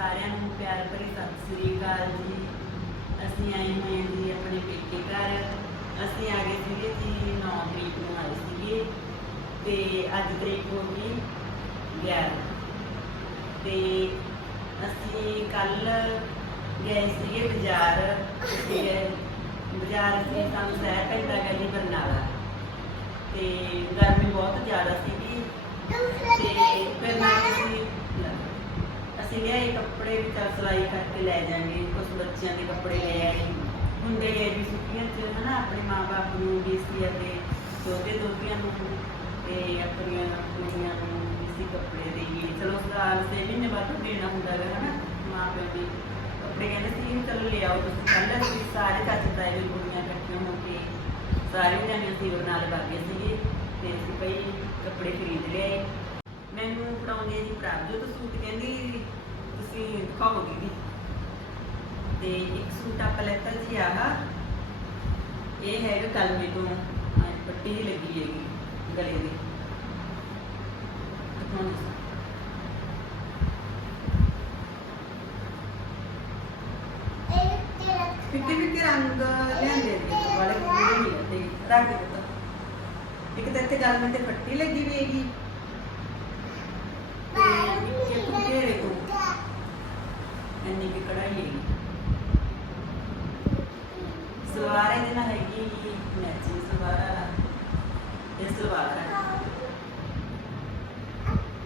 ਸਾਰਿਆਂ ਨੂੰ ਪਿਆਰ ਭਰੀ ਸਤਿ ਸ੍ਰੀ ਅਕਾਲ ਜੀ। ਅਸੀਂ ਆਏ ਹੋਏ ਹਾਂ ਜੀ ਆਪਣੇ ਪੇਕੇ ਘਰ। ਅਸੀਂ ਆ ਗਏ ਸੀਗੇ ਜੀ 9 ਤਰੀਕ ਨੂੰ ਆਏ ਸੀਗੇ ਤੇ ਅੱਜ ਤਰੀਕ ਹੋ ਗਈ 11 ਤੇ ਅਸੀਂ ਕੱਲ ਗਏ ਸੀਗੇ ਬਾਜ਼ਾਰ। ਤੇ ਬਾਜ਼ਾਰ ਅਸੀਂ ਸਾਨੂੰ ਸਹਿ ਪੈਂਦਾ ਗਲੀ ਬਰਨਾਲਾ। ਤੇ ਗਰਮੀ ਬਹੁਤ ਜ਼ਿਆਦਾ ਸੀਗੀ। ਤੇ ਫਿਰ ਮੈਂ ਅਸੀਂ ਅਸੀਂ ਲਿਆਏ ਕੱਪੜੇ ਵੀ ਚੱਲ ਸਿਲਾਈ ਕਰਕੇ ਲੈ ਜਾਾਂਗੇ ਕੁਝ ਬੱਚਿਆਂ ਦੇ ਕੱਪੜੇ ਲੈ ਆਏ। ਮੁੰਡੇ ਗਏ ਵੀ ਛੁੱਟੀਆਂ 'ਚ ਹਨਾ ਆਪਣੇ ਮਾਪੇ ਨੂੰ ਡੀਸੀ ਅਤੇ ਦੋਤੇ ਦੋਤੀਆਂ ਨੂੰ ਤੇ ਆਪਣੀਆਂ ਕੁੜੀਆਂ ਨੂੰ ਡੀਸੀ ਕੱਪੜੇ ਦੇਈਏ। ਚਲੋ ਸਾਲ ਛੇ ਮਹੀਨੇ ਬਾਅਦ ਦੇਣਾ ਹੁੰਦਾ ਹੈ ਹਨਾ? ਮਾਪੇ ਵੀ ਕੱਪੜੇ ਕਹਿੰਦੇ ਸੀ ਚਲੋ ਲੈ ਆਓ, ਤੁਸੀਂ ਕੱਲ੍ਹ ਅਸੀਂ ਸਾਰੇ ਚਾਚੇ ਤਾਏ ਦੀ ਕੁੜੀਆਂ ਇਕੱਠੀਆਂ ਹੋ ਕੇ ਸਾਰੇ ਜਣੇ ਅਸੀਂ ਨਾਲ ਬਾਗੇ ਸੀਗੇ ਤੇ ਅਸੀਂ ਭਈ ਕੱਪੜੇ ਖਰੀਦ ਲਿਆਏ ਮੈਨੂੰ ਫੜਾਉਂਦੀ ਜੀ ਪ੍ਰਭਜੋਤ ਸੂਟ ਕਹਿੰਦੀ ਤੁਸੀਂ ਦਿਖਾਓਗੇ ਵੀ। ਤੇ ਇੱਕ ਸੂਟ ਆਪਾਂ ਲੈਤਾ ਜੀ ਆਹ। ਇਹ ਹੈਗਾ ਕਲਮੇ ਤੋਂ। ਪੱਟੀ ਜਿਹੀ ਲੱਗੀ ਹੈਗੀ ਗਲੇ ਦੀ। ਫਿੱਕੇ ਫਿੱਕੇ ਰੰਗ ਲਿਆਂਦੇ ਨੇ। ਵਾਲੇ ਕੁੜੇ ਨਹੀਂ ਲੱਤੇ ਰੱਖ ਦਿੱਤਾ ਇੱਕ ਤਾਂ ਇੱਥੇ ਗੱਲ ਤੇ ਪੱਟੀ ਲੱਗੀ ਵੀ ਹੈਗੀ। ਤੇ ਇੰਨੀ ਕਿ ਕੜਾਈ ਹੈਗੀ ਸਲਵਾਰ ਇਹਦੇ ਨਾਲ ਹੈਗੀ ਮੈਚਿੰਗ ਸਲਵਾਰ ਆ। ਇਹ ਸਲਵਾਰ ਆ।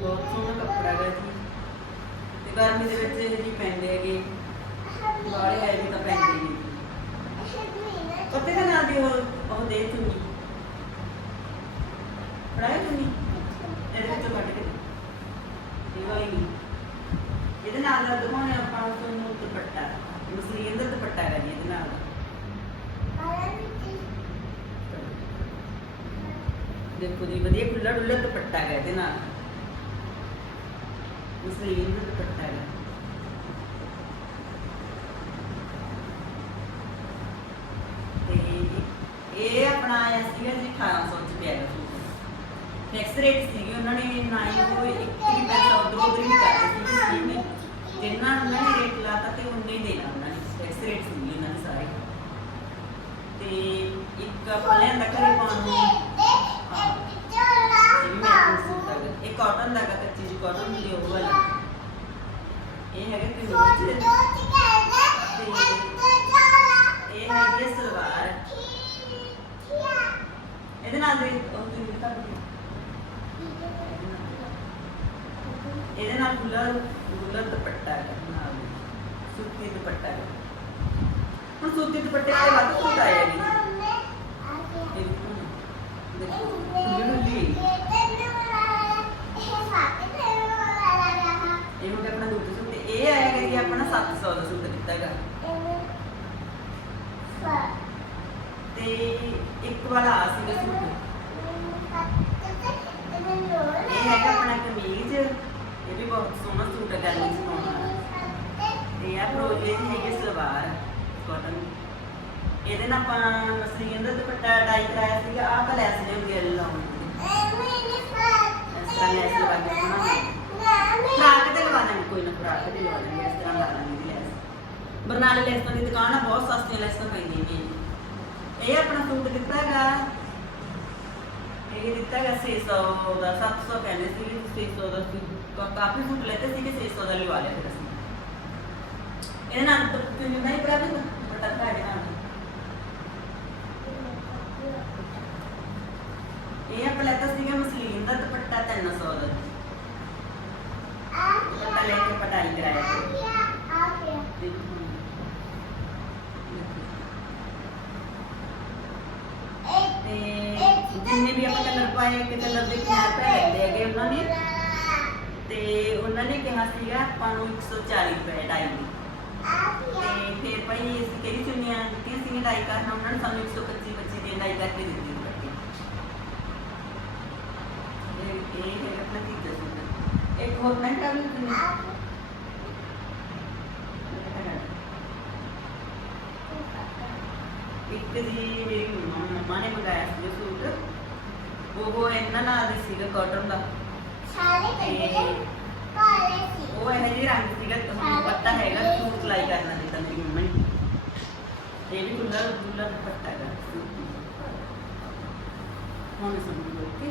ਬਹੁਤ ਸੋਹਣਾ ਕੱਪੜਾ ਹੈ ਜੀ। ਤੇ ਗਰਮੀ ਦੇ ਵਿੱਚ ਇਹ ਜੀ ਪੈਂਦੇ ਹੈਗੇ। ਬਾਹਰ ਆਏ ਵੀ ਤਾਂ ਪੈਂਦੇ ਨਹੀਂ ਪੱਤੇ ਦਾ ਨਾਂ ਦੀ ਉਹ ਉਹ ਦੇ ਚੁੰਨੀ ਫੜਾਇਆ ਚੁੰਨੀ ਇਹਦੇ ਵਿੱਚੋਂ ਕੱਢ ਕੇ ਇਹ ਵਾਲੀ ਨਹੀਂ। ਇਹਦੇ ਨਾਲ ਦਾ ਦਿਖਾਉਣੇ ਆਪਾਂ ਨੂੰ ਦੁਪੱਟਾ ਮਸਲੀਨ ਦਾ ਦੁਪੱਟਾ ਹੈ ਜੀ ਇਹਦੇ ਨਾਲ ਦੇਖੋ ਜੀ ਵਧੀਆ ਖੁੱਲਾ ਡੁੱਲਾ ਦੁਪੱਟਾ ਹੈ ਇਹਦੇ ਨਾਲ ਮਸਲੀਨ ਦਾ ਦੁਪੱਟਾ ਹੈ ਇਹ ਆਪਣਾ ਆਇਆ ਸੀਗਾ ਜੀ 1800 ਚ ਪਿਆ ਸੂਟ ਫਿਕਸ ਰੇਟ ਸੀਗੀ ਉਹਨਾਂ ਨੇ ਨਾ ਹੀ ਕੋਈ ਇੱਕ ਵੀ ਪੈਸਾ ਉਧਰ ਉਧਰ ਨਹੀਂ ਕਰਦੇ ਸੀ ਸਕੀਮ ਨੇ ਜਿੰਨਾ ਉਹਨਾਂ ਨੇ ਰੇਟ ਲਾਤਾ ਤੇ ਉਨਾ ਹੀ ਦੇਣਾ ਉਹਨਾਂ ਨੇ ਫਿਕਸ ਰੇਟ ਸੀਗੀ ਉਹਨਾਂ ਦੇ ਸਾਰੇ ਤੇ ਇੱਕ ਆਪਾਂ ਲਿਆਂਦਾ ਘਰੇ ਪਾਉਣ ਨੂੰ। ਇਹ ਵੀ ਮੈਂ ਸੂਟ ਹੈਗਾ ਇਹ ਕਾਟਨ ਦਾ ਹੈਗਾ ਕੱਚੀ ਜੀ ਕਾਟਨ ਆ ਉਹ ਵਾਲਾ। ਇਹ ਹੈਗਾ ਕਿ ਇਹ 80 ਦਾ ਸੂਟ। ਇਹ ਹੈਗਾ ਆਪਣਾ ਕਮੀਜ਼ ਇਹ ਵੀ ਬਹੁਤ ਸੋਹਣਾ ਸੂਟ ਹੈ ਗਰਮੀ ਚ ਪਾਉਣ ਵਾਲਾ ਤੇ ਆ ਪ੍ਰੋ ਇਹ ਹੈਗੀ ਸਲਵਾਰ ਕਾਟਨ ਇਹਦੇ ਨਾਲ ਆਪਾਂ ਮਸਲੀਨ ਦਾ ਦੁਪੱਟਾ ਡਾਈ ਕਰਾਇਆ ਸੀਗਾ, ਆਹ ਤਾਂ ਲੈਸ ਨੇ ਗਿੱਲ ਲਾਉਣ ਦੀ। ਫਰਾਕ ਤੇ ਲਵਾ ਦਾਂਗੇ, ਕੋਈ ਨਾ ਫਰਾਕ ਤੇ ਲਵਾ ਦਾਂਗੇ, ਇਸ ਤਰ੍ਹਾਂ ਲਾ ਦਾਂਗੇ ਦੀ ਲੈਸ। ਬਰਨਾਲੇ ਲੈਸਾਂ ਦੀ ਦੁਕਾਨ ਆ, ਬਹੁਤ ਸਸਤੀਆਂ ਲੈਸਾਂ ਪੈਂਦੀਆਂ ਨੇ। ਇਹ ਆਪਣਾ ਸੂਟ ਦਿੱਤਾ ਹੈਗਾ? ਇਹ ਦਿੱਤਾ ਹੈਗਾ 600 ਦਾ 700 ਕਹਿੰਦੇ ਸੀ 600 ਦਾ ਸੀ। ਕਾਫੀ ਸੂਟ ਲੈਤੇ ਸੀ ਕਿ 600 ਦਾ ਲਿਵਾ ਲਿਆ ਫਿਰ ਅਸੀਂ ਇਹਦੇ ਨਾਲ ਤਾਂ ਤੁਸੀਂ ਨਹੀਂ ਪ੍ਰਾਪਤ ਬਟਾ ਕਾੜੇ ਨਾਲ। ਇਹ ਆਪਾਂ ਲੈਤਾ ਸੀਗਾ ਮਸਲੀਨ ਦਾ ਦੁਪੱਟਾ 300 ਦਾ। ਦੁਪੱਟਾ ਲੈ ਕੇ ਪਟਾਈ ਕਰਾਇਆ ਆਪਾਂ ਇੱਕ ਕਲਰ ਦੇ ਕਿਨਾਰ ਪੈ ਲੈਂਦੇ ਹੈਗੇ ਉਹਨਾਂ ਨੇ। ਤੇ ਉਹਨਾਂ ਨੇ ਕਿਹਾ ਸੀਗਾ, ਆਪਾਂ ਨੂੰ 140 ਰੁਪਏ ਡਾਈ ਦੀ। ਤੇ ਫਿਰ ਭਾਈ ਅਸੀਂ ਕਿਹੜੀ ਚੁੰਨੀਆਂ ਦਿੱਤੀਆਂ ਸੀ ਡਾਈ ਕਰਨਾ? ਉਹਨਾਂ ਨੇ ਸਾਨੂੰ 125 25 ਦੀ ਡਾਈ ਕਰਕੇ ਦਿੱਤੀ ਦੁਪੱਟੇ ਇਹ ਇਹ ਹੈ ਆਪਣਾ ਇੱਕ ਜੀ ਮੇਰੀ ਮੰਮਾ ਨੇ ਮੰਗਾਇਆ ਸੀ ਸੂਟ। ਉਹ ਇਹਨਾਂ ਨਾਲ ਦੀ ਸੀਗਾ ਕਾਟਨ ਦਾ। ਸਾਰੇ ਤੇ ਕੱਢੇ ਕਾਲੇ ਸੀ। ਉਹ ਇਹ ਜਿਹੇ ਰੰਗ ਸੀਗਾ ਤੁਹਾਨੂੰ ਹੈਗਾ ਸੂਟ ਸਿਲਾਈ ਕਰਨਾ ਦਿੱਤਾ ਮੇਰੀ ਮੰਮਾ ਨੇ। ਇਹ ਵੀ ਖੁੱਲਾ ਖੁੱਲਾ ਦੁਪੱਟਾ ਹੈਗਾ। ਹੁਣ ਸਮਝ ਲਓ ਕਿ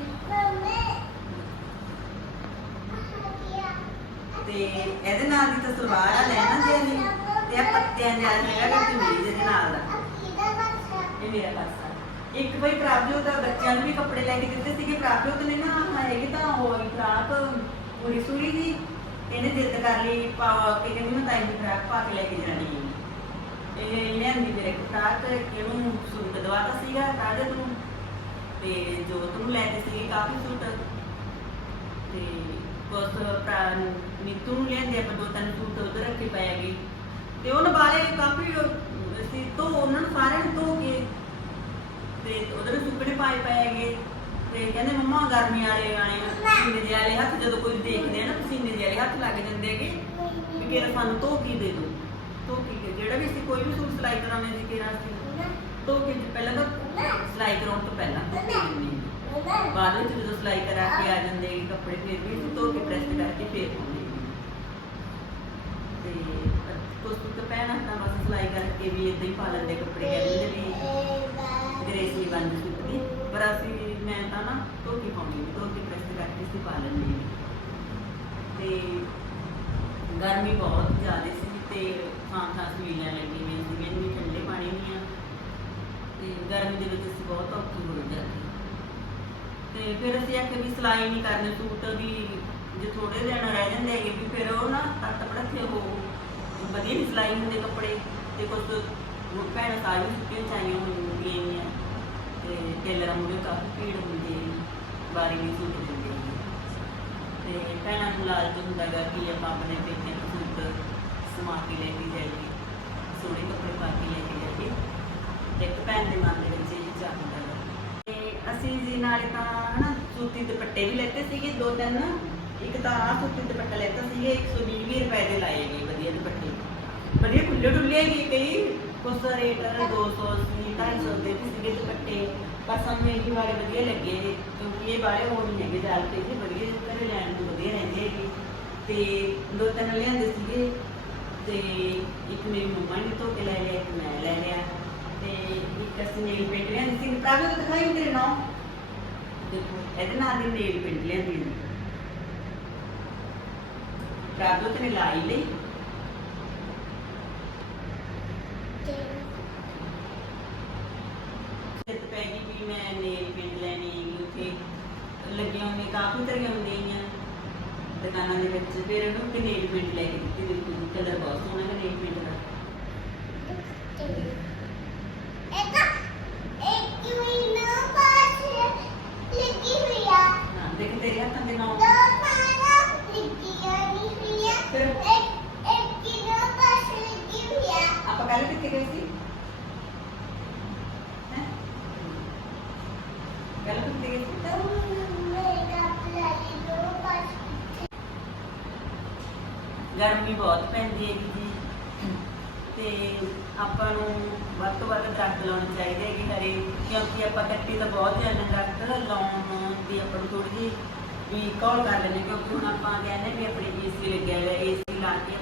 ਤੇ ਇਹਦੇ ਨਾਲ ਦੀ ਤਾਂ ਸਲਵਾਰ ਆ ਲੈਣਾ ਜੇ ਅਸੀਂ ਤੇ ਆ ਪੱਤਿਆਂ ਜਿਹਾ ਹੈਗਾ ਕਿ ਮੇਰੀ ਦੇ ਨਾਲ ਦਾ। ਇਹ ਮੇਰਾ ਪਾਸਾ ਇੱਕ ਵਾਰੀ ਪ੍ਰਾਪਜੋਤ ਦਾ ਬੱਚਿਆਂ ਨੂੰ ਵੀ ਕੱਪੜੇ ਲੈ ਕੇ ਦਿੱਤੇ ਸੀਗੇ ਪ੍ਰਾਪਜੋਤ ਨੇ ਨਾ ਹੈਗੀ ਤਾਂ ਉਹ ਵਾਲੀ ਫਰਾਕ ਪੂਰੀ ਸੂਰੀ ਦੀ ਇਹਨੇ ਜਿੱਦ ਕਰ ਲਈ, ਪਾ ਕੇ ਕਹਿੰਦੀ ਮੈਂ ਤਾਈ ਦੀ ਫਰਾਕ ਪਾ ਕੇ ਲੈ ਕੇ ਜਾਣੀ ਹੈ ਇਹ ਲਿਆਂਦੀ ਮੇਰੇ ਫਰਾਕ ਇਹਨੂੰ ਸੂਟ ਦਵਾਤਾ ਸੀਗਾ ਕਾਹਦੇ ਤੋਂ ਤੇ ਜੋਤ ਨੂੰ ਲੈ ਕੇ ਸੀਗੇ ਕਾਫੀ ਸੂਟ। ਤੇ ਕੁਛ ਭਰਾ ਨੀਤੂ ਨੂੰ ਲਿਆਂਦੇ ਆਪਾਂ ਦੋ ਤਿੰਨ ਸੂਟ ਉਧਰ ਰੱਖੇ ਪਏ ਹੈਗੇ। ਤੇ ਉਹਨਾਂ ਬਾਰੇ ਕਾਫੀ, ਅਸੀਂ ਤੋਂ ਉਹਨਾਂ ਨੂੰ ਸਾਰਿਆਂ ਨੂੰ ਧੋ ਕੇ ਤੇ ਉਧਰ ਸੁੱਕਣੇ ਪਾਏ ਪਏ ਹੈਗੇ। ਤੇ ਕਹਿੰਦੇ ਮੰਮਾ ਗਰਮੀ ਵਾਲੇ ਆਣੇ ਆ, ਪਸੀਨੇ ਜਿਹੇ ਵਾਲੇ ਹੱਥ ਜਦੋਂ ਕੋਈ ਦੇਖਦੇ ਆ ਨਾ ਪਸੀਨੇ ਜਿਹੇ ਵਾਲੇ ਹੱਥ ਲੱਗ ਜਾਂਦੇ ਹੈਗੇ। ਵੀ ਕਿਹੜਾ ਸਾਨੂੰ ਧੋ ਦੇ ਦਿਓ ਧੋ ਕੇ ਜਿਹੜਾ ਵੀ ਅਸੀਂ ਕੋਈ ਵੀ ਸੂਟ ਸਿਲਾਈ ਕਰਾਉਣੇ ਸੀ ਕਿਹੜਾ ਸੀ ਧੋ ਕੇ ਪਹਿਲਾਂ ਤਾਂ ਸਿਲਾਈ ਕਰਾਉਣ ਤੋਂ ਪਹਿਲਾਂ ਬਾਅਦ ਵਿੱਚ ਜਦੋਂ ਸਿਲਾਈ ਕਰਾ ਕੇ ਆ ਜਾਂਦੇ ਕੱਪੜੇ ਫਿਰ ਵੀ ਧੋ ਪ੍ਰੈਸ ਕਰਕੇ ਫੇਰ ਪਾਉਂਦੇ ਤੇ ਕੁਝ ਕੁ ਭੈਣਾਂ ਤਾਂ ਬਸ ਸਿਲਾਈ ਕਰਕੇ ਵੀ ਇਦਾਂ ਹੀ ਪਾ ਲੈਂਦੇ ਕੱਪੜੇ। ਕਹਿੰਦੇ ਵੀ ਗ੍ਰੇਸ ਨਹੀਂ ਬਣਦੀ ਸੂਟ ਪਰ ਅਸੀਂ, ਮੈਂ ਤਾਂ ਨਾ ਧੋ ਪਾਉਂਦੀ ਹਾਂ ਧੋ ਪ੍ਰੈਸ ਕਰਕੇ ਅਸੀਂ ਪਾ ਲੈਂਦੀ ਤੇ ਗਰਮੀ ਬਹੁਤ ਜ਼ਿਆਦਾ ਸੀ ਤੇ ਥਾਂ ਥਾਂ ਸਵੀਲਾਂ ਲੱਗੀ ਹੋਈਆਂ ਸੀ ਮੈਨੂੰ ਠੰਡੇ ਪਾਣੀ ਦੀਆਂ ਤੇ ਗਰਮੀ ਦੇ ਵਿੱਚ ਅਸੀਂ ਬਹੁਤ ਔਖੀ ਹੋ ਜਾਂਦੇ ਤੇ ਫਿਰ ਅਸੀਂ ਆਖਿਆ ਵੀ ਸਿਲਾਈ ਨਹੀਂ ਕਰਨੀ, ਸੂਟ ਵੀ ਜੇ ਥੋੜੇ ਦਿਨ ਰਹਿ ਜਾਂਦੇ ਹੈਗੇ, ਵੀ ਫਿਰ ਉਹ ਨਾ ਤੱਤ ਪੜਥੇ ਹੋ, ਵਧੀਆ ਨਹੀਂ ਸਿਲਾਈ ਹੁੰਦੇ ਕੱਪੜੇ, ਤੇ ਕੁਝ ਭੈਣਾਂ ਸਾਰੀਆਂ ਸੁੱਕੀਆਂ ਚਾਹੀਆਂ ਹੁੰਦੀਆਂ ਨੇ ਤੇ ਟੇਲਰਾਂ ਮੁੰਡੇ ਕਾਫੀ ਭੀੜ ਹੁੰਦੀ ਹੈ ਬਾਰੀ ਵੀ ਸੂਟ ਦਿੰਦੇ ਨੇ ਤੇ ਭੈਣਾਂ ਨੂੰ ਲਾਲਚ ਹੁੰਦਾ ਗਾ ਕਿ ਆਪਾਂ ਆਪਣੇ ਪੇਕੇ ਤੋਂ ਸੂਟ ਸਮਾ ਕੇ ਲੈ ਕੇ ਜਾਈਏ, ਸੋਹਣੇ ਕੱਪੜੇ ਪਾ ਕੇ ਲੈ ਕੇ ਜਾਈਏ। ਤੇ ਇੱਕ ਭੈਣ ਦੇ ਮਨ ਦੇ ਵਿੱਚ ਇਹ ਚਾਹ ਹੁੰਦਾ ਤੇ ਅਸੀਂ ਜੀ ਨਾਲੇ ਤਾਂ ਹਨਾ ਸੂਤੀ ਦੁਪੱਟੇ ਵੀ ਲੈਤੇ ਸੀਗੇ ਦੋ ਤਿੰਨ, ਇੱਕ ਤਾਂ ਆਹ ਸੂਤੀ ਦੁਪੱਟਾ ਲੈਤਾ ਸੀਗੇ 120 ਵੀਹ ਰੁਪਏ ਦੇ ਲਾਏ ਗਏ ਵਧੀਆ ਦੁਪੱਟੇ। ਵਧੀਆ ਖੁੱਲੇ ਡੁੱਲੇ ਗਏ ਕਈ। ਕੁਛ ਰੇਟ 200 ਸੀ 250 ਦੇ ਸੀਗੇ ਦੁਪੱਟੇ। ਪਰ ਸਾਨੂੰ ਇਹ ਵਾਲੇ ਵਧੀਆ ਲੱਗੇ, ਕਿਉਂਕਿ ਇਹ ਬਾਰੇ ਹੋਰ ਨਹੀਂ ਹੈਗੇ ਜਾਲ ਕੇ ਜੀ ਵਧੀਆ ਘਰੇ ਲੈਣ ਨੂੰ ਵਧੀਆ ਰਹਿੰਦੇ ਹੈਗੇ। ਤੇ ਦੋ ਤਿੰਨ ਲਿਆਂਦੇ ਸੀਗੇ, ਤੇ ਇੱਕ ਮੇਰੀ ਮੰਮਾ ਨੇ ਧੋ ਕੇ ਲੈ ਲਿਆ, ਇੱਕ ਮੈਂ ਲੈ ਲਿਆ। ਤੇ ਇੱਕ ਅਸੀਂ ਨੇਲ ਪੇਂਟ ਲਿਆਂਦੀ ਸੀ। ਪ੍ਰਾਪਤ ਨੂੰ ਦਿਖਾਈ ਤੇਰੇ ਨਾਮ? ਦੇਖੋ, ਇਹਦੇ ਨਾਲ ਦੀ ਨੇਲ ਪੇਂਟ ਲਿਆਂਦੀ ਨੇ ਪ੍ਰਾਪਤ ਨੇ ਲਾਈ ਲਈ। ਸਿੱਤ ਪੈ ਗਈ ਵੀ ਮੈਂ ਨੇਲ ਪੇਂਟ ਲੈਣੀ ਹੈਗੀ ਉੱਥੇ। ਲੱਗੀਆਂ ਹੋਈਆਂ ਕਾਫੀ ਤਰ੍ਹਾਂ ਹੁੰਦੀਆਂ ਦੁਕਾਨਾਂ ਦੇ ਵਿੱਚ ਫਿਰ ਉਹਨੂੰ ਇੱਕ ਨੇਲ ਪੇਂਟ ਲੈ ਕੇ ਦਿੱਤੀ ਦੇਖੋ ਜੀ ਕਲਰ ਬਹੁਤ ਸੋਹਣਾ ਹੈ ਨੇਲ ਪੇਂਟ ਦਾ। ਹਾਂ ਦੇਖ ਤੇਰੇ ਹੱਥਾਂ ਦੇ ਨਾਲ ਆਪਾਂ ਕੱਲ ਕਿੱਥੇ ਗਏ ਸੀ ਹੈ ਕੱਲ ਕਿੱਥੇ ਗਏ ਸੀ ਗਰਮੀ ਬਹੁਤ ਪੈਂਦੀ ਹੈ ਜੀ। ਤੇ ਆਪਾਂ ਨੂੰ ਵੱਧ ਤੋਂ ਵੱਧ ਦਰਖਤ ਲਾਉਣੇ ਚਾਹੀਦੇ ਹੈਗੇ ਹਰੇ ਕਿਉਂਕਿ ਆਪਾਂ ਕੱਟੀ ਤਾਂ ਬਹੁਤ ਜਾਂਦੇ ਦਰਖਤ ਲਾਉਣ ਦੀ ਆਪਾਂ ਨੂੰ ਥੋੜੀ ਜਿਹੀ ਵੀ ਕੌਲ ਕਰ ਲੈਂਦੇ ਕਿਉਂਕਿ ਹੁਣ ਆਪਾਂ ਕਹਿੰਦੇ ਵੀ ਆਪਣੇ ਏਸੀ ਲੱਗਿਆ ਹੋਇਆ ਏਸੀ ਲਾ ਕੇ